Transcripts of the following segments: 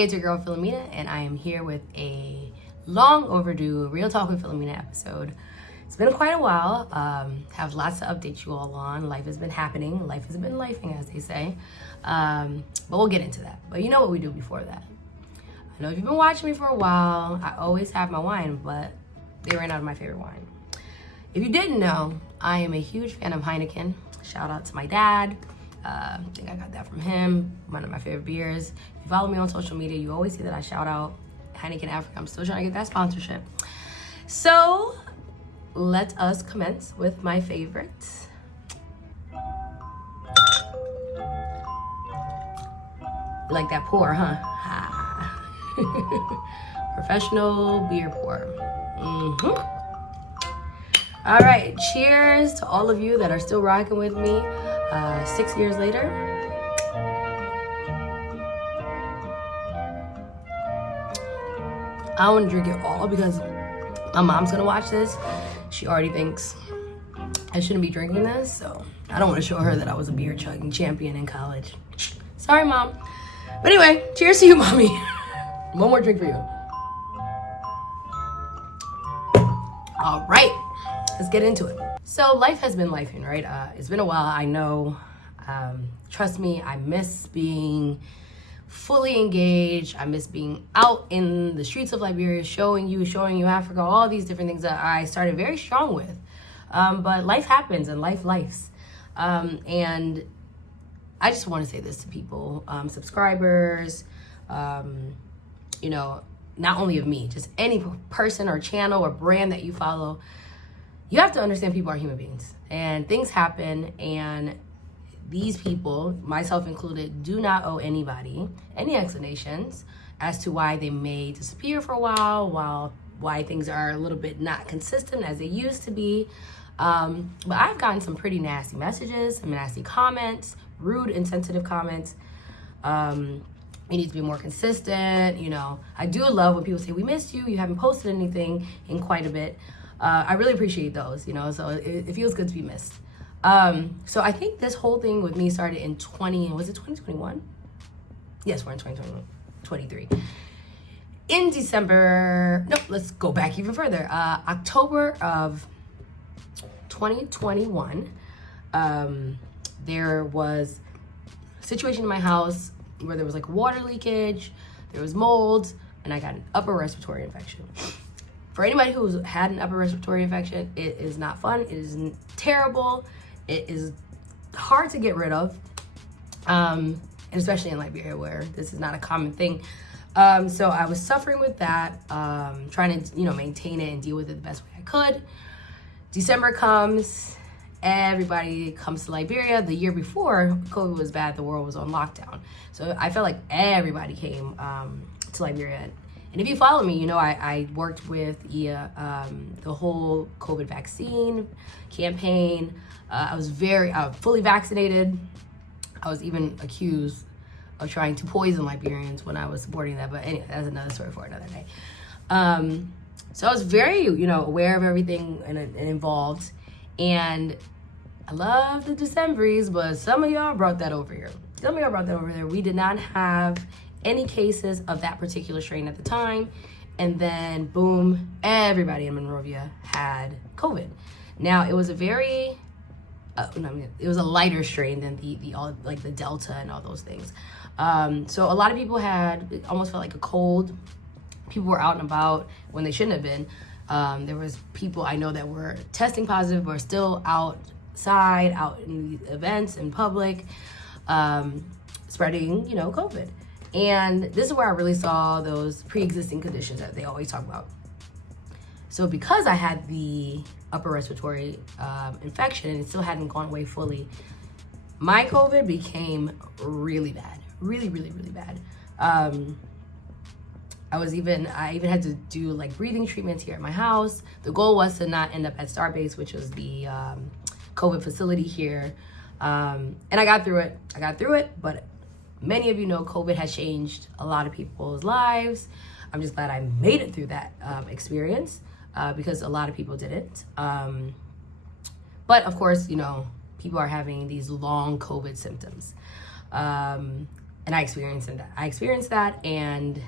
Hey, it's your girl Philimena, and I am here with a long overdue Real Talk with Philimena episode. It's been quite a while. Have lots to update you all on. Life has been happening. Life has been lifing, as they say. But we'll get into that. But you know what we do before that. I know if you've been watching me for a while, I always have my wine, but they ran out of my favorite wine. If you didn't know, I am a huge fan of Heineken. Shout out to my dad. I think I got that from him, one of my favorite beers. If you follow me on social media, you always see that I shout out Heineken Africa. I'm still trying to get that sponsorship. So let us commence with my favorite. You like that pour, huh? Professional beer pour. All right, cheers to all of you that are still rocking with me 6 years later. I don't want to drink it all because my mom's gonna watch this. She already thinks I shouldn't be drinking this, so I don't want to show her that I was a beer chugging champion in college. Sorry, Mom. But anyway, cheers to you, Mommy. One more drink for you. All right, let's get into it. So life has been lifing, right? It's been a while, I know. Trust me, I miss being fully engaged. I miss being out in the streets of Liberia, showing you Africa, all these different things that I started very strong with. But life happens and life lifes. And I just want to say this to people, subscribers, you know, not only of me, just any person or channel or brand that you follow. You have to understand people are human beings and things happen, and these people, myself included, do not owe anybody any explanations as to why they may disappear for a while, why things are a little bit not consistent as they used to be. But I've gotten some pretty nasty messages, some nasty comments, rude, insensitive comments. You need to be more consistent. You know, I do love when people say, we missed you, you haven't posted anything in quite a bit. I really appreciate those, you know, so it feels good to be missed. So I think this whole thing with me started in 2021? Yes, we're in 2023. In December, no, let's go back even further. October of 2021, there was a situation in my house where there was like water leakage, there was mold, and I got an upper respiratory infection. For anybody who's had an upper respiratory infection, it is not fun. It is terrible. It is hard to get rid of, and especially in Liberia where this is not a common thing. So I was suffering with that, trying to, you know, maintain it and deal with it the best way I could. December comes, everybody comes to Liberia. The year before COVID was bad, the world was on lockdown. So I felt like everybody came to Liberia. And if you follow me, you know I worked with the whole COVID vaccine campaign. I was fully vaccinated. I was even accused of trying to poison Liberians when I was supporting that. But anyway, that's another story for another day. So I was very, you know, aware of everything and involved. And I love the Decemberies, but some of y'all brought that over here. We did not have any cases of that particular strain at the time, and then boom, everybody in Monrovia had COVID. Now it was a very, it was a lighter strain than the like the Delta and all those things. So a lot of people it almost felt like a cold. People were out and about when they shouldn't have been. There was people I know that were testing positive, but were still outside, out in events in public, spreading, you know, COVID. And this is where I really saw those pre-existing conditions that they always talk about. So because I had the upper respiratory infection and it still hadn't gone away fully, my COVID became really bad, really bad. I even had to do like breathing treatments here at my house. The goal was to not end up at Starbase, which was the COVID facility here. And I got through it, but many of you know COVID has changed a lot of people's lives. I'm just glad I made it through that experience because a lot of people didn't. But of course, you know, people are having these long COVID symptoms. And I experienced that, and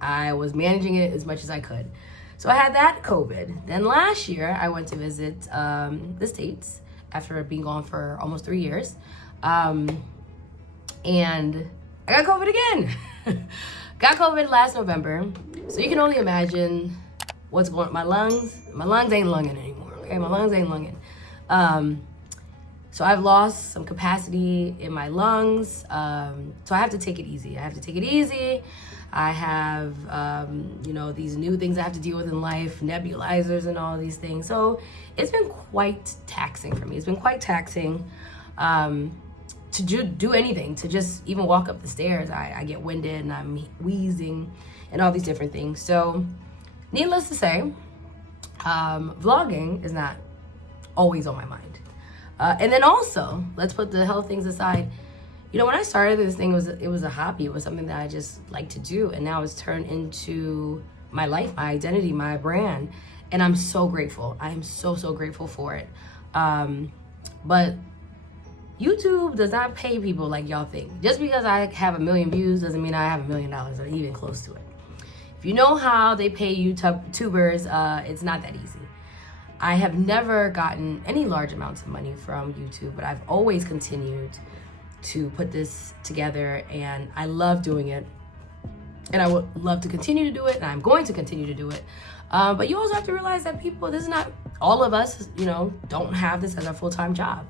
I was managing it as much as I could. So I had that COVID. Then last year, I went to visit the States after being gone for almost 3 years. And I got COVID again. Got COVID last November. So you can only imagine what's going on. My lungs ain't lunging anymore, okay? My lungs ain't lunging. So I've lost some capacity in my lungs. So I have to take it easy. I have, these new things I have to deal with in life, nebulizers and all these things. So it's been quite taxing for me. It's been quite taxing to do anything, to just even walk up the stairs. I get winded and I'm wheezing and all these different things. So needless to say, vlogging is not always on my mind. And then also, let's put the health things aside. When I started this thing, it was a hobby. It was something that I just like to do. And now it's turned into my life, my identity, my brand. And I'm so grateful. I am so, so grateful for it. But YouTube does not pay people like y'all think. Just because I have 1 million views doesn't mean I have $1 million or even close to it. If you know how they pay YouTubers, it's not that easy. I have never gotten any large amounts of money from YouTube, but I've always continued to put this together, and I love doing it. And I would love to continue to do it, and I'm going to continue to do it. But you also have to realize that this is not, all of us, don't have this as our full-time job.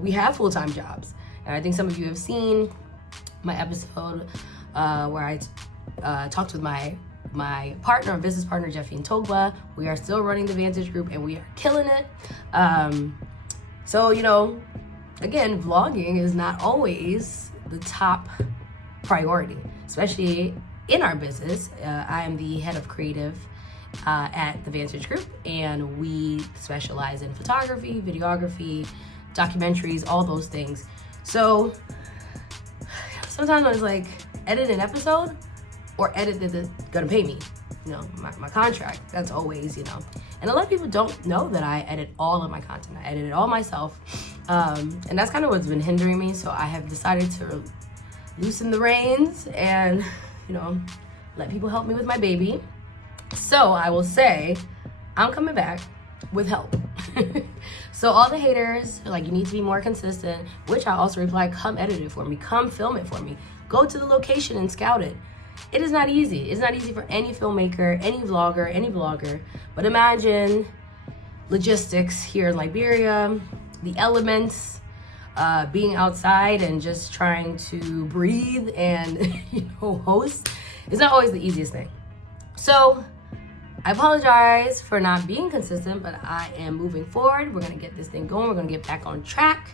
We have full-time jobs. And I think some of you have seen my episode where I talked with my business partner, Jeffy and Togba. We are still running the Vantage Group and we are killing it. So, again, vlogging is not always the top priority, especially in our business. I am the head of creative at the Vantage Group, and we specialize in photography, videography, documentaries, all those things. So sometimes I was like, edit an episode or edit that's gonna pay me, my contract. That's always, And a lot of people don't know that I edit all of my content. I edit it all myself. And that's kind of what's been hindering me. So I have decided to loosen the reins and, let people help me with my baby. So I will say, I'm coming back with help. So all the haters are like, you need to be more consistent, which I also reply, come edit it for me, come film it for me, go to the location and scout it. It is not easy. It's not easy for any filmmaker, any vlogger, any blogger. But imagine logistics here in Liberia, the elements, being outside and just trying to breathe and host. It's not always the easiest thing. So I apologize for not being consistent, but I am moving forward. We're gonna get this thing going. We're gonna get back on track.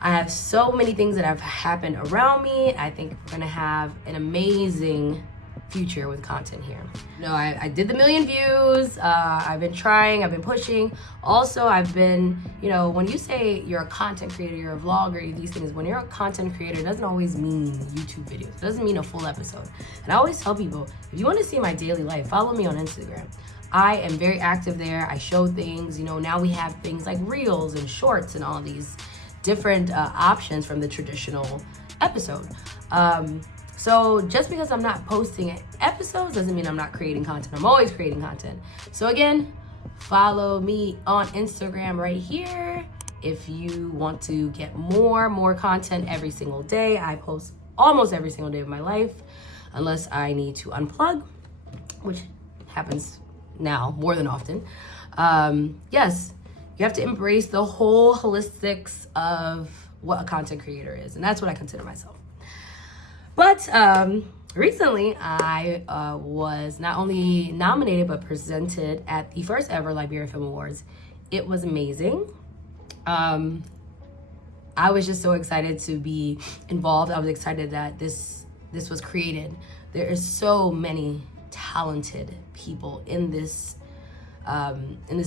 I have so many things that have happened around me. I think we're gonna have an amazing future with content here. I did the 1 million views. I've been trying, I've been pushing. Also, I've been, when you say you're a content creator, you're a vlogger, these things, when you're a content creator, it doesn't always mean YouTube videos. It doesn't mean a full episode. And I always tell people, if you want to see my daily life, follow me on Instagram. I am very active there. I show things, now we have things like reels and shorts and all these different options from the traditional episode. So just because I'm not posting episodes doesn't mean I'm not creating content. I'm always creating content. So again, follow me on Instagram right here if you want to get more content every single day. I post almost every single day of my life, unless I need to unplug, which happens now more than often. Yes, you have to embrace the whole holistics of what a content creator is, and that's what I consider myself. But recently, I was not only nominated, but presented at the first ever Liberia Film Awards. It was amazing. I was just so excited to be involved. I was excited that this was created. There is so many talented people in this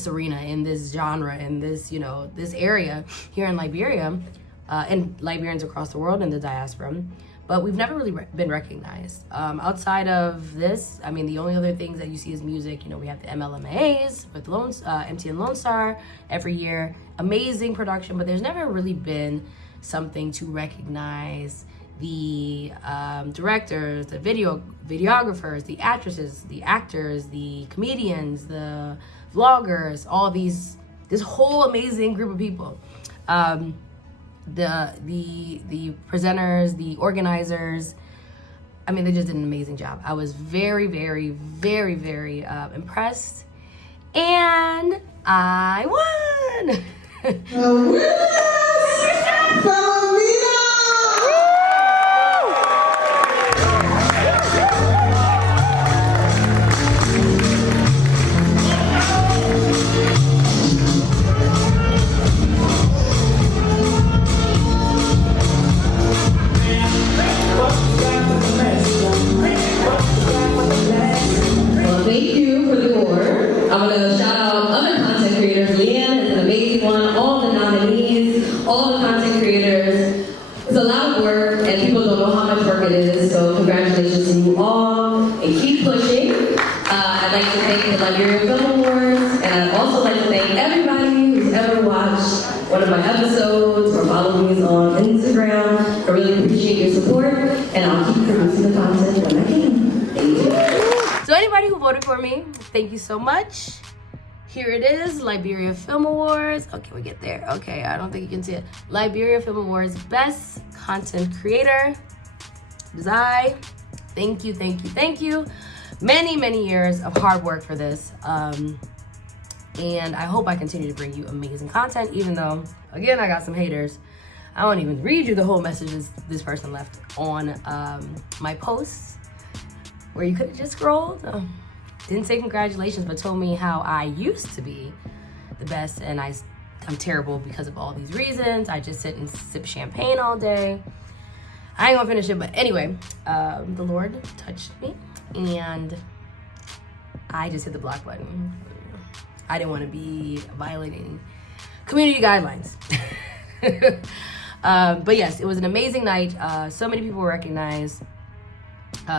arena, in this genre, in this, this area here in Liberia, and Liberians across the world in the diaspora. But we've never really been recognized. Outside of this, the only other things that you see is music. We have the MLMAs with MTN Lone Star every year. Amazing production, but there's never really been something to recognize the directors, the videographers, the actresses, the actors, the comedians, the vloggers, this whole amazing group of people. The presenters, the organizers. I mean, they just did an amazing job. I was very, very, very, very impressed, and I won. So congratulations to you all, and keep pushing. I'd like to thank the Liberia Film Awards, and I'd also like to thank everybody who's ever watched one of my episodes or followed me on Instagram. I really appreciate your support, and I'll keep producing the content when I can. Thank you. So anybody who voted for me, thank you so much. Here it is, Liberia Film Awards. Okay, we get there. Okay, I don't think you can see it. Liberia Film Awards, Best Content Creator. I thank you, thank you, thank you. Many years of hard work for this, and I hope I continue to bring you amazing content, even though, again, I got some haters. I won't even read you the whole messages this person left on my posts, where you could have just scrolled. Didn't say congratulations, but told me how I used to be the best, and I'm terrible because of all these reasons. I just sit and sip champagne all day. I ain't gonna finish it, but anyway, the Lord touched me, and I just hit the block button. I didn't want to be violating community guidelines. But yes, it was an amazing night. So many people were recognized.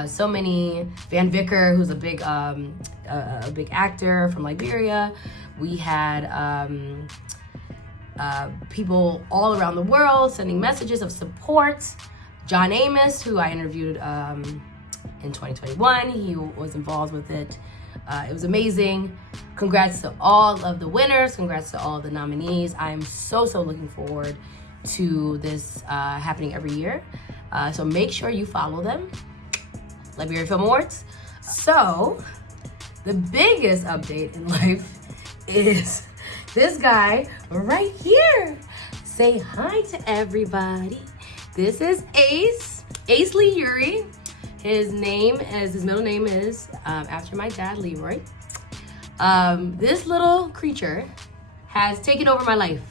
So many, Van Vicker, who's a big actor from Liberia. We had people all around the world sending messages of support. John Amos, who I interviewed in 2021, he was involved with it. It was amazing. Congrats to all of the winners. Congrats to all of the nominees. I'm so looking forward to this happening every year. So make sure you follow them. Liberia Film Awards. So the biggest update in life is this guy right here. Say hi to everybody. This is Ace Lee Yuri. His middle name is after my dad, Leroy. This little creature has taken over my life.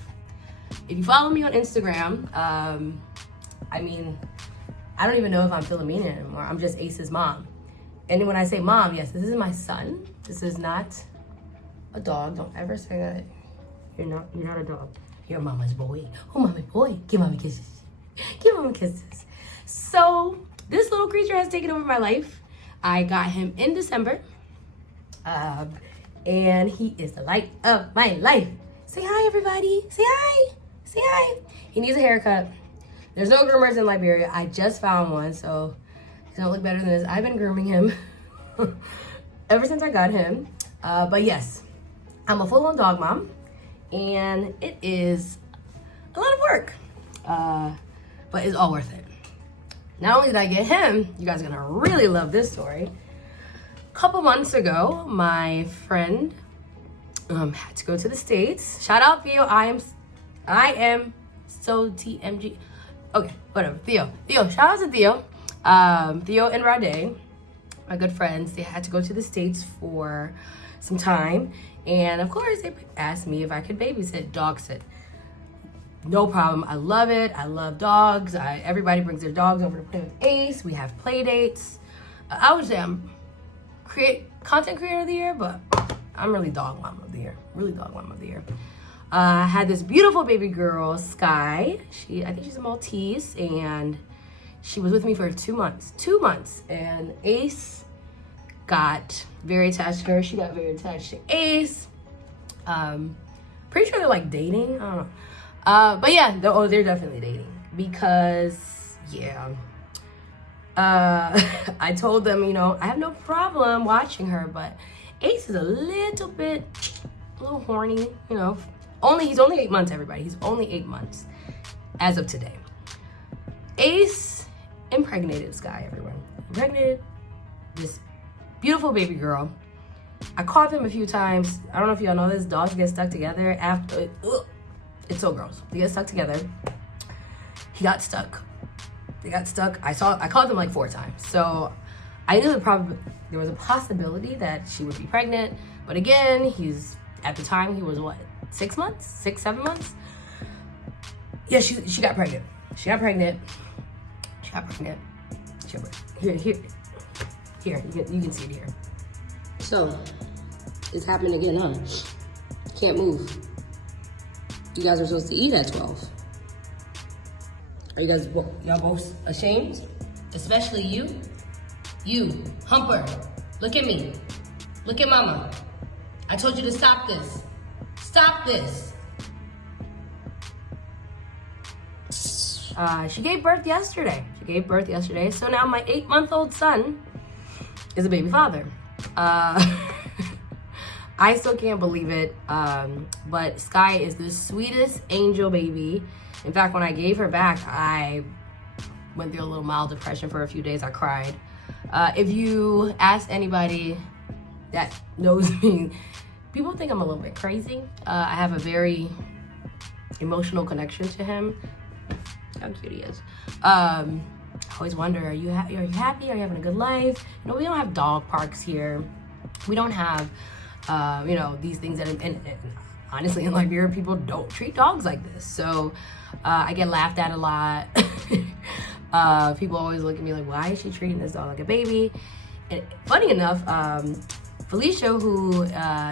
If you follow me on Instagram, I mean, I don't even know if I'm Philimena anymore. I'm just Ace's mom. And when I say mom, yes, this is my son. This is not a dog. Don't ever say that. You're not a dog. You're mama's boy. Oh, mommy boy. Give mommy kisses. Give mommy kisses. So this little creature has taken over my life. I got him in December. And he is the light of my life. Say hi, everybody. Say hi. Say hi. He needs a haircut. There's no groomers in Liberia. I just found one, so he's gonna look better than this. I've been grooming him ever since I got him. But yes, I'm a full-on dog mom, and it is a lot of work, but it's all worth it. Not only did I get him, you guys are gonna really love this story. A couple months ago, my friend had to go to the States. Shout out Theo. I am so TMG. Okay, whatever. Theo. Shout out to Theo. Theo and Rade, my good friends, they had to go to the States for some time. And of course, they asked me if I could babysit, dog sit. No problem. I love it. I love dogs. Everybody brings their dogs over to play with Ace. We have play dates. I would say I'm content creator of the year, but I'm really dog mom of the year. Really dog mom of the year. I had this beautiful baby girl, Sky. I think she's a Maltese, and she was with me for 2 months. 2 months. And Ace got very attached to her. She got very attached to Ace. Pretty sure they're like dating. I don't know. But yeah, they're definitely dating because, yeah, I told them, you know, I have no problem watching her, but Ace is a little horny, you know. He's only 8 months, everybody. He's only 8 months as of today. Ace impregnated Sky, everyone. Impregnated this beautiful baby girl. I caught him a few times. I don't know if y'all know this. Dogs get stuck together after. It's so gross. They get stuck together. He got stuck. They got stuck. I caught them like 4 times. So I knew there was a possibility that she would be pregnant. But again, at the time he was what, 6 months, 6, 7 months. Yeah, she got pregnant. She got pregnant. Here, you can see it here. So, it's happening again, huh? Can't move. You guys are supposed to eat at 12. Are y'all both ashamed? Especially you? You, Humper, look at me. Look at Mama. I told you to stop this. Stop this. She gave birth yesterday. So now my 8-month-old son is a baby father. I still can't believe it. But Sky is the sweetest angel baby. In fact, when I gave her back, I went through a little mild depression for a few days. I cried. If you ask anybody that knows me, people think I'm a little bit crazy. I have a very emotional connection to him. How cute he is. I always wonder, are you happy? Are you having a good life? You know, we don't have dog parks here. We don't have, you know, these things that, and honestly, in Liberia, people don't treat dogs like this. So I get laughed at a lot. People always look at me like, why is she treating this dog like a baby? And funny enough, Felicia, who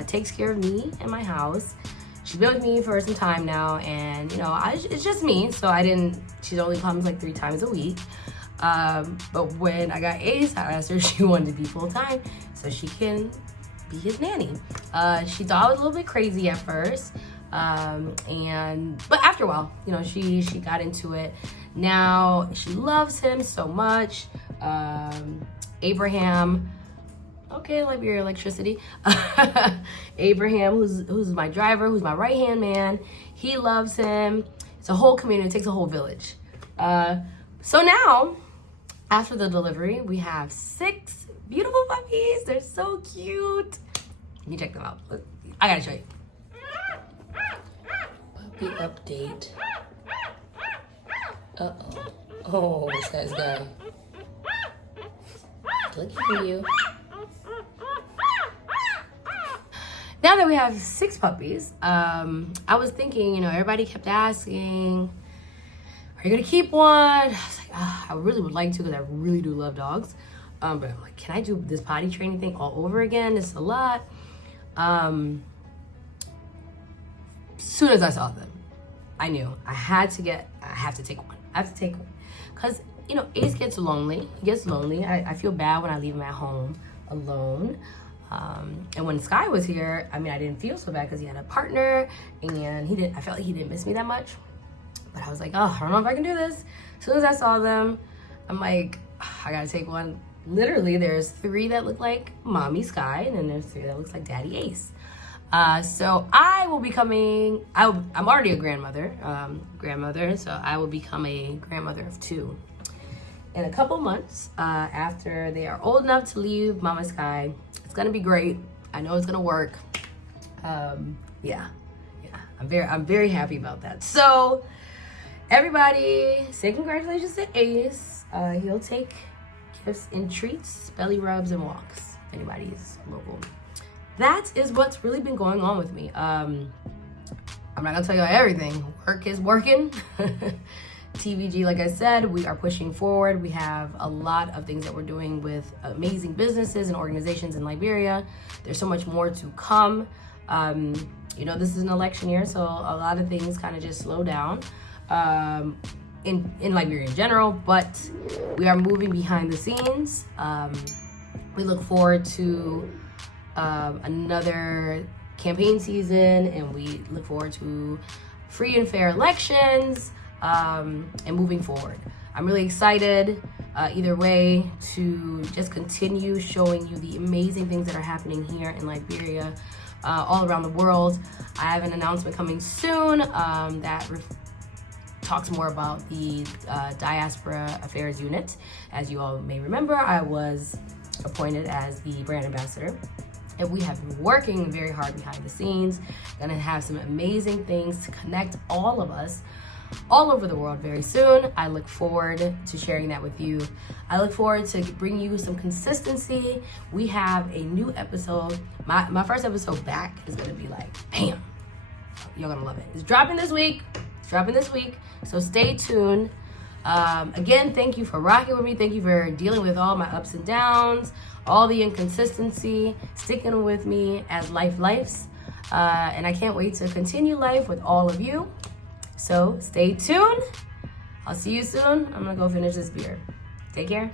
takes care of me and my house, she's been with me for some time now, and you know, it's just me, so she only comes like 3 times a week. But when I got Ace, I asked her if she wanted to be full-time so she can be his nanny. She thought I was a little bit crazy at first, but after a while, you know, she got into it. Now she loves him so much. Abraham, okay, Liberia electricity. Abraham, who's my driver, who's my right-hand man, he loves him. It's a whole community. It takes a whole village. So now, after the delivery, we have 6 beautiful puppies. They're so cute. You can check them out. I gotta show you. Puppy update. Uh-oh. Oh, this guy's guy. Looking for you. Now that we have 6 puppies, I was thinking, you know, everybody kept asking, are you gonna keep one? I was like, I really would like to, because I really do love dogs. But I'm like, can I do this potty training thing all over again? This is a lot. As soon as I saw them, I knew I have to take one. Because, you know, Ace gets lonely. He gets lonely. I feel bad when I leave him at home alone. And when Sky was here, I mean, I didn't feel so bad because he had a partner, and I felt like he didn't miss me that much. But I was like, oh, I don't know if I can do this. As soon as I saw them, I'm like, I gotta take one. Literally, there's 3 that look like Mommy Sky, and then there's 3 that looks like Daddy Ace. So I will becoming, I'm already a grandmother, so I will become a grandmother of 2. In a couple months, after they are old enough to leave Mama Sky. It's gonna be great. I know it's gonna work. Yeah, I'm very happy about that. So everybody say congratulations to Ace. He'll take gifts and treats, belly rubs, and walks, if anybody's local. That is what's really been going on with me. I'm not gonna tell you everything. Work is working. TVG, like I said, we are pushing forward. We have a lot of things that we're doing with amazing businesses and organizations in Liberia. There's so much more to come. You know, this is an election year, so a lot of things kind of just slow down in Liberia in general, but we are moving behind the scenes. We look forward to another campaign season, and we look forward to free and fair elections. And moving forward. I'm really excited either way to just continue showing you the amazing things that are happening here in Liberia, all around the world. I have an announcement coming soon that talks more about the Diaspora Affairs Unit. As you all may remember, I was appointed as the brand ambassador, and we have been working very hard behind the scenes. Gonna have some amazing things to connect all of us all over the world very soon. I look forward to sharing that with you. I look forward to bring you some consistency. We have a new episode. My first episode back is gonna be like, bam. You're gonna love it. It's dropping this week. So stay tuned. Again, thank you for rocking with me. Thank you for dealing with all my ups and downs, all the inconsistency, sticking with me as life lifes. And I can't wait to continue life with all of you. So stay tuned. I'll see you soon. I'm gonna go finish this beer. Take care.